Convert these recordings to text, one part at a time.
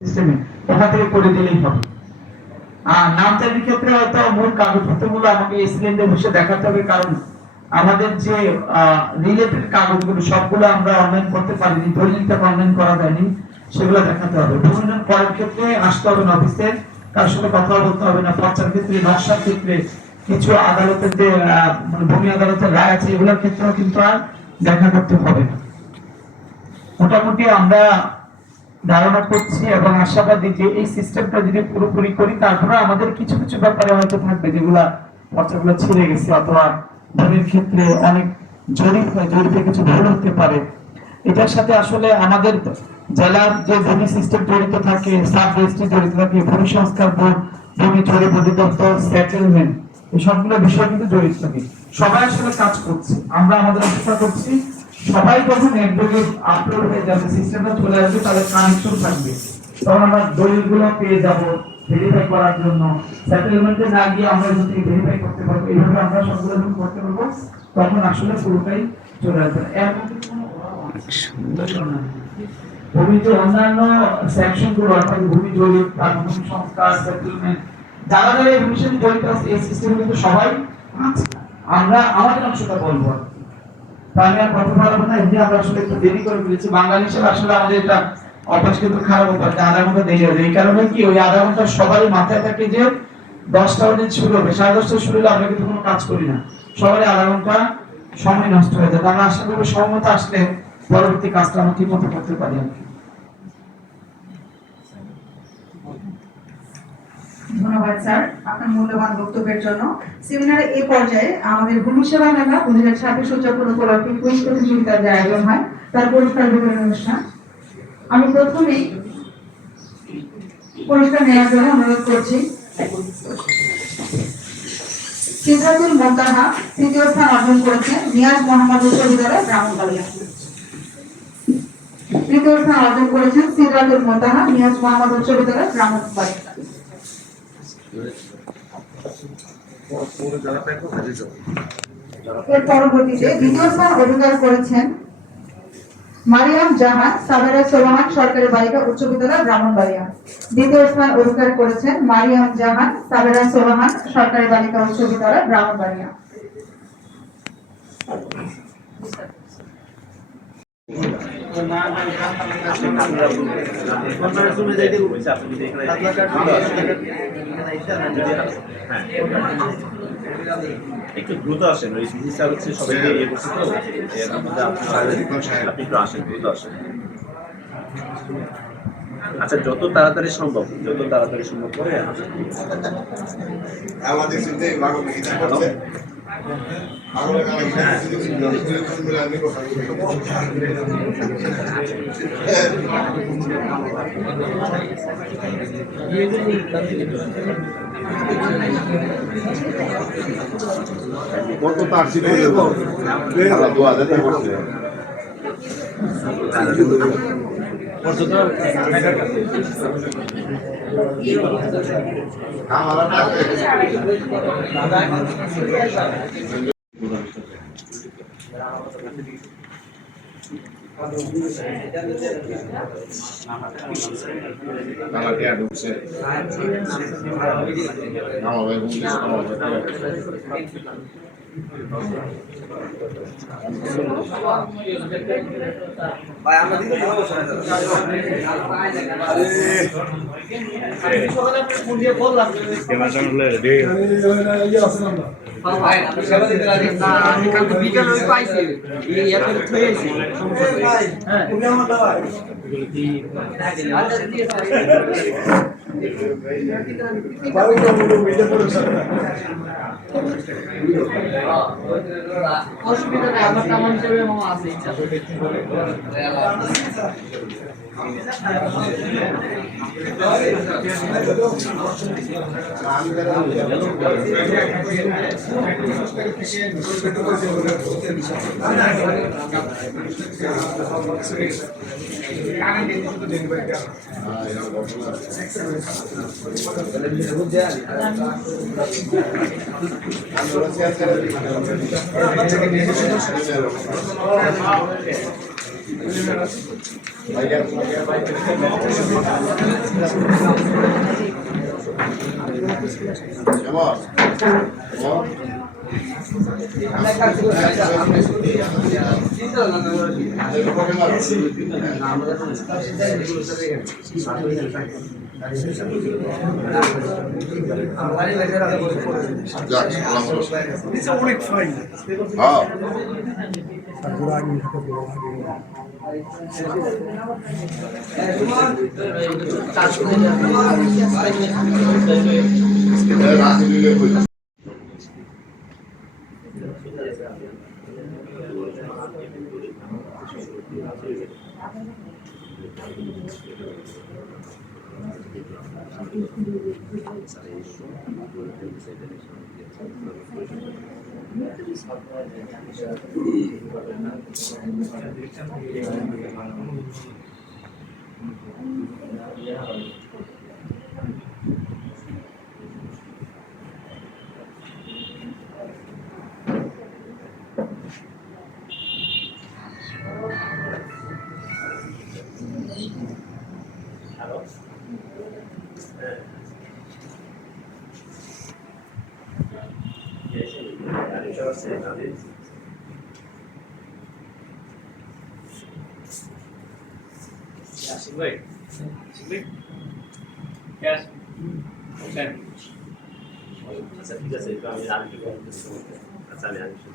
সিস্টেমে ওখান থেকে করে দিলেই হবে। আর নামজারির ক্ষেত্রে হয়তো মূল কাগজপত্রগুলো আমাকে এসিলেন্ডে বসে দেখাতে হবে, কারণ আমাদের যে রিলেটেড কাগজগুলো সবগুলো আমরা অনলাইন করতে পারিনি, দলিলটা অনলাইন করা যায়নি, সেগুলো দেখাতে হবে। বিভিন্ন করার ক্ষেত্রে আসতে হবে না, অফিসে কার সাথে কথা বলতে হবে না, পর্চার ক্ষেত্রে, নকশার ক্ষেত্রে, কিছু আদালতের যে মানে ভূমি আদালতের রায় আছে এগুলোর ক্ষেত্রেও কিন্তু আর দেখা করতে হবে না। মোটামুটি আমরা ধারণা করছি এবং আশাবাদী যে এই সিস্টেমটা যদি পুরোপুরি করি, তারপরে আমাদের কিছু কিছু ব্যাপারে হয়তো থাকবে যেগুলা পর্চাগুলো ছিঁড়ে গেছে, অথবা ভূমির ক্ষেত্রে অনেক জরিপে কিছু ভুল হতে পারে। এটার সাথে আসলে আমাদের জেলার যে ভূমি সিস্টেম জড়িত থাকে, সাব রেজিস্ট্রি জড়িত থাকে, ভূমি সংস্কার বোর্ড, ভূমি জরিপ অধিদপ্তর, সেটেলমেন্ট, এই সবগুলো বিষয় কিন্তু জড়িত থাকে। সবাই আসলে কাজ করছে, আমরা আমাদের অপেক্ষা করছি। সবাই যখন একযোগে আপলোড হয়ে যাবে, সিস্টেমটা চলে আসবে, তাদের কানেকশন থাকবে, তখন আমরা দলিলগুলো পেয়ে যাব ভেরিফাই করার জন্য। সেটেলমেন্টে না গিয়ে আমরা যদি ভেরিফাই করতে পারবো, এইভাবে আমরা সবগুলো যখন করতে পারবো, তখন আসলে পুরোটাই চলে আসবে। এর মধ্যে কোনো ভূমি যে অন্যান্য সেকশন গুলো, অর্থাৎ ভূমি জরিপ, ভূমি সংস্কার, সেটেলমেন্ট, যারা যারা এই ভূমির সাথে জড়িত আছে, এই সিস্টেমে কিন্তু সবাই আছে। আমরা আমাদের অংশটা বলবো। আমি আর কথা বলবো না, এমনি আমরা আসলে একটু দেরি করে ফেলেছি। বাঙালি হিসেবে আসলে আমাদের এটা অভ্যাস কিন্তু খারাপ অভ্যাস, আধা ঘন্টা দেরি হবে। এই কারণে কি ওই আধা ঘন্টা সবারই মাথায় থাকে যে 10টা বাজে শুরু হবে, 10:30 শুরু হলে আমরা কিন্তু কোনো কাজ করি না, সবারই আধা ঘন্টা সময় নষ্ট হয়ে যায়। আমরা আশা করবো সময় আসলে পরবর্তী কাজটা আমরা ঠিক মতো করতে পারি। ধন্যবাদ স্যার আপনার মূল্যবান বক্তব্যের জন্য। সেমিনারে এই পর্যায়ে আমাদের ভূমি সেবা মেলা 2026 উদযাপন উপলক্ষে কুইজ প্রতিযোগিতার যে আয়োজন হয় তার পুরস্কার বিতরণ অনুষ্ঠান। আমি প্রথমেই পুরস্কার নেওয়ার জন্য অনুরোধ করছি সিদ্ধাতুল মোন্তাহা, তৃতীয় স্থান অর্জন করেছেন নিয়াজ মোহাম্মদ উচ্চ বিদ্যালয় ব্রাহ্মণবাড়িয়া। তৃতীয় স্থান অর্জন করেছেন সিদ্ধাতুল মোন্তাহা, নিয়াজ মোহাম্মদ উচ্চ বিদ্যালয় ব্রাহ্মণবাড়িয়া। এর পরবর্তীতে দ্বিতীয় স্থান অধিকার করেছেন মারিয়াম জাহান, সাবেরা সোলাহান সরকারি বালিকা উচ্চ বিদ্যালয় ব্রাহ্মণবাড়িয়া। দ্বিতীয় স্থান অধিকার করেছেন মারিয়াম জাহান, সাবেরা সোলাহান সরকারি বালিকা উচ্চ বিদ্যালয় ব্রাহ্মণবাড়িয়া। একটু দ্রুত আসেন, ওই স্যার হচ্ছে সবাইকে ইয়ে করছে তো, এর মধ্যে আপনি একটু আসেন, দ্রুত আসেন। আচ্ছা, যত তাড়াতাড়ি সম্ভব করে আমাদের সাথে করছে কত তার ছিল করছে অসুবিধা নেই, আমার তেমন হিসেবে আছে ইচ্ছা। অনেক ফাইন আচ্ছা ঠিক আছে তো আমি আরেকটু আচ্ছা আমি আরেকটু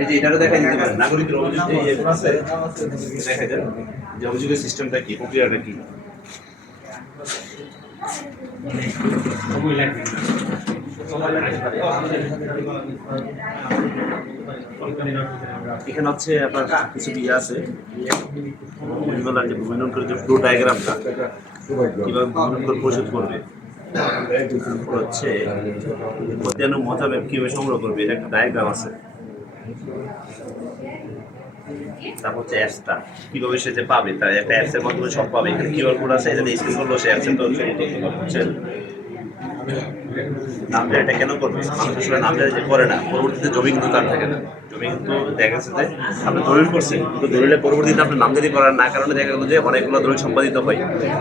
এই যে এটারও দেখা যেতে পারে নাগরিকের অভিযোগ দেখা যায় যে অভিযোগের সিস্টেমটা কি, প্রক্রিয়াটা কি। এখানে হচ্ছে আপনার কিছু ইয়ে আছে যে ভূমিনয়ন করে যে ফ্লো ডায়াগ্রামটা কিভাবে ভূমিনয়ন করে পরিশোধ করবে, হচ্ছে অন্যান্য মতামত কিভাবে সংগ্রহ করবে, এটা একটা ডায়াগ্রাম আছে। তারপর হচ্ছে অ্যাপসটা কিভাবে সে যে পাবে, তার একটা অ্যাপসের মাধ্যমে সব পাবে। এখানে কিউআর কোড আছে, এটা স্ক্যান করলেও সে অ্যাপসের তো বুঝছেন। নামটা এটা কেন করবে, মানুষ আসলে নামটা যে করে না, পরবর্তীতে জমি কিন্তু তার থাকে না। জমি কিন্তু দেখা যাচ্ছে যে আপনি দলিল করছেন, কিন্তু দলিলের পরবর্তীতে আপনি নামজারি করার না কারণে দেখা গেল যে অনেকগুলো দলিল সম্পাদিত হয়,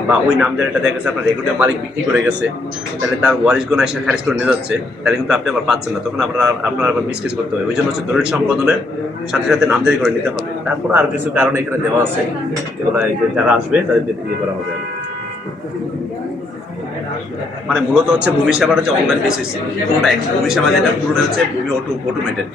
বা ওই নামজারিটা দেখা যাচ্ছে আপনার রেকর্ডের মালিক বিক্রি করে গেছে, তাহলে তার ওয়ারিশগণ এসে খারিজ করে নিয়ে যাচ্ছে, তাহলে কিন্তু আপনি আবার পাচ্ছেন না, তখন আপনার আবার মিসকেস করতে হবে। ওই জন্য হচ্ছে দলিল সম্পাদনের সাথে সাথে নামজারি করে নিতে হবে। তারপর আর কিছু কারণে এখানে দেওয়া আছে, এগুলো যারা আসবে তাদেরকে দিয়ে করা হবে। মানে মূলত হচ্ছে ভূমি সেবার হচ্ছে অনলাইন বেসিস, পুরোটা ভূমি সেবা যেটা পুরোটা হচ্ছে ভূমি অটোমেটেড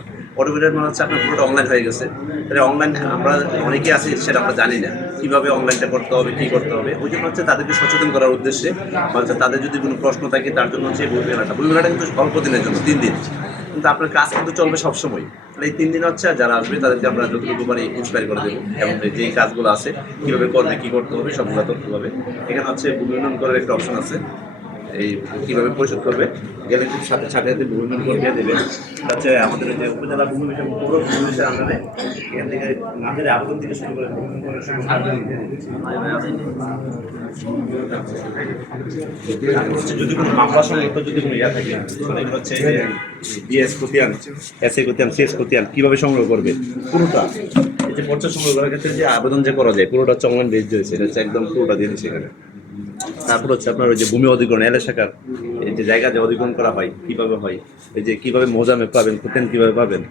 মানে হচ্ছে আপনার পুরোটা অনলাইন হয়ে গেছে। তাহলে অনলাইন আমরা অনেকেই আছি সেটা আমরা জানি না কিভাবে অনলাইনটা করতে হবে, কি করতে হবে। ওই জন্য হচ্ছে তাদেরকে সচেতন করার উদ্দেশ্যে, মানে তাদের যদি কোনো প্রশ্ন থাকে তার জন্য হচ্ছে ভূমি মেলাটা কিন্তু অল্প দিনের জন্য 3 দিন, কিন্তু আপনার কাজ কিন্তু চলবে সবসময়। তাহলে এই 3 দিন হচ্ছে যারা আসবে তাদেরকে আমরা যতটুকু মানে ইন্সপায়ার করে দেবো, এবং যে কাজগুলো আছে কীভাবে করবে, কী করতে হবে সবগুলো তথ্য হবে। এখানে হচ্ছে ভূমি উন্নয়ন করার একটা অপশন আছে, এই কীভাবে পরিশোধ করবে গেলে খুব সাথে সাথে ভূমি উন্নয়ন করে দিয়ে দেবে। হচ্ছে আমাদের যে উপজেলা ভূমি বিষয় পুরো ভূমি বিষয় আন্ডারে এখান থেকে নামের আবেদন থেকে শুরু করে ভূমি উন্নয়ন করার হচ্ছে যদি কোনো মামলা সংযুক্ত যদি কোনো ইয়া থাকে, মানে হচ্ছে বিএস খতিয়ান, এসএ খতিয়ান, সিএস খতিয়ান কীভাবে সংগ্রহ করবে পুরোটা, এই যে পর্চা সংগ্রহ করার ক্ষেত্রে যে আবেদন যে করা যায় পুরোটা হচ্ছে অনলাইন বেস হয়েছে, এটা হচ্ছে একদম পুরোটা দিয়ে দিচ্ছে এখানে। তারপর হচ্ছে আপনার ওই যে ভূমি অধিগ্রহণ, এলাকা শাখার এই যে জায়গা যে অধিগ্রহণ করা হয় কীভাবে হয়, এই যে কীভাবে মোজামে পাবেন, খতিয়ান কীভাবে পাবেন,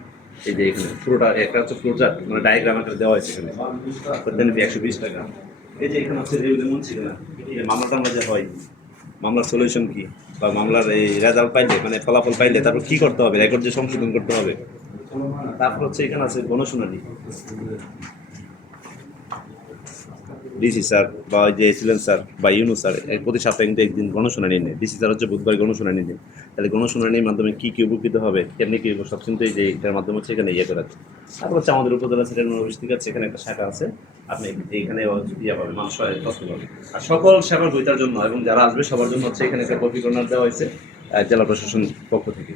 এই যে এখানে পুরোটা একটা হচ্ছে ফ্লোচার্ট মানে ডায়াগ্রাম আকারে দেওয়া হয়েছে এখানে। খতিয়ান ফি 120 টাকা। এই যে এখানে হচ্ছে যেমন ছিল না মামলা টামলা যে হয়, মামলার সলিউশন কি, বা মামলার এই রেজাল্ট পাইলে মানে ফলাফল পাইলে তারপর কী করতে হবে, রেকর্ড যে সংশোধন করতে হবে। তারপর হচ্ছে এখানে আছে গণশুনানি, ডিসি স্যার বা যে ছিলেন স্যার বা ইউনু স্যার প্রতি সপ্তাহে কিন্তু একদিন গণশুনানি নেয়। ডিসি স্যার হচ্ছে বুধবার গণশুনানি নেয়। তাহলে গণশুনানির মাধ্যমে কী কী উপকৃত হবে, কেমনি কী সব কিন্তু এই যে এটার মাধ্যমে হচ্ছে এখানে ইয়ে করা। তারপর হচ্ছে আমাদের উপজেলা সেক্রেটারি অফিস থেকে আছে, এখানে একটা শাখা আছে, আপনি এইখানে ইয়ে পাবেন, মানুষ তথ্য পাবেন। আর সকল সেবার বইটার জন্য এবং যারা আসবে সবার জন্য হচ্ছে এখানে একটা কপি কর্নার দেওয়া হয়েছে জেলা প্রশাসন পক্ষ থেকে।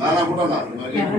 না না ওটা না আমরা